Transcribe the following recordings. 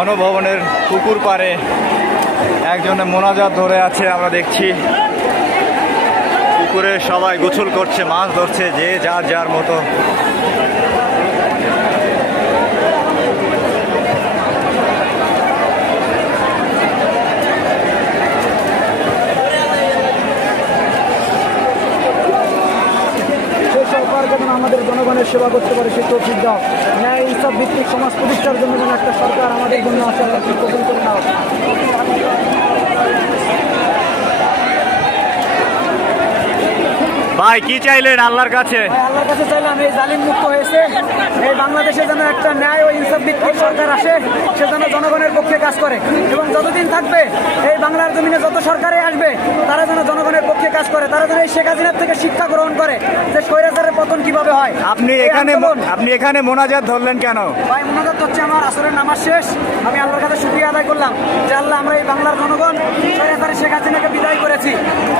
গণভবনের পুকুর পাড়ে একজনে মোনাজাত ধরে আছে, আমরা দেখছি। পুকুরে সবাই গোসল করছে, মাছ ধরছে, যে যার যার মতো। সরকার যেন আমাদের জনগণের সেবা করতে পারে সেই তৌফিক দাও। ন্যায় ইনসাফ ভিত্তিক সমাজ প্রতিষ্ঠার জন্য যেন একটা সরকার আমাদের জন্য আছে, আল্লাহ কবুল করে নাও। ভাই কি চাইলেন আল্লাহর কাছে? আল্লাহর কাছে চাইলাম এই জালিম মুক্ত হয়েছে, এই বাংলাদেশে যেন একটা ন্যায় ও ইনসাফ ভিত্তিক সরকার আসে, সে যেন জনগণের পক্ষে কাজ করে। এবং যতদিন থাকবে এই বাংলার জমিনে যত সরকারে আসবে তারা যেন জনগণের পক্ষে কাজ করে, তারা যেন এই শেখ হাসিনার থেকে শিক্ষা গ্রহণ করে যে স্বৈরাচারের পতন কিভাবে হয়। আপনি এখানে মোনাজাত ধরলেন কেন? ভাই মোনাজাত হচ্ছে আমার আসরের নামাজ শেষ, আমি আল্লাহর কাছে শুকরিয়া আদায় করলাম যে আল্লাহ আমরা এই বাংলার জনগণ স্বৈরাচারী শেখ হাসিনাকে বিদায় করেছি।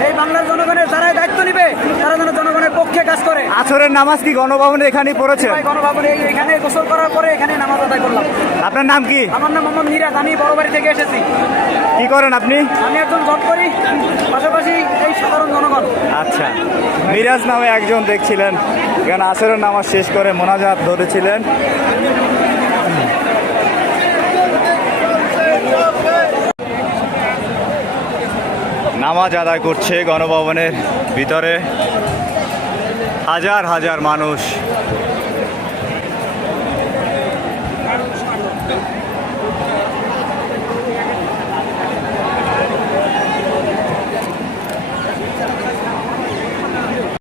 এই বাংলার জনগণের যারাই দায়িত্ব নিবে তারা যেন জনগণের পক্ষে কাজ করে। আসরের নামাজ কি গণভবনে এখানেই পড়েছেন? গণভবনে এখানে গোসল করার পরে এখানে নামাজ আদায় করলাম। আপনার নাম কি? আমার নাম মোহাম্মদ মিরাজ, আমি বড় বাড়ি থেকে এসেছি। কি করেন আপনি? আমি একজন জব করি, পাশাপাশি এই সাধারণ জনগণ। আচ্ছা, মিরাজ নামে একজন দেখছিলেন এখানে আসরের নামাজ শেষ করে মোনাজাত ধরেছিলেন। নামাজ আদায় করছে গণভবনের ভিতরে হাজার হাজার মানুষ।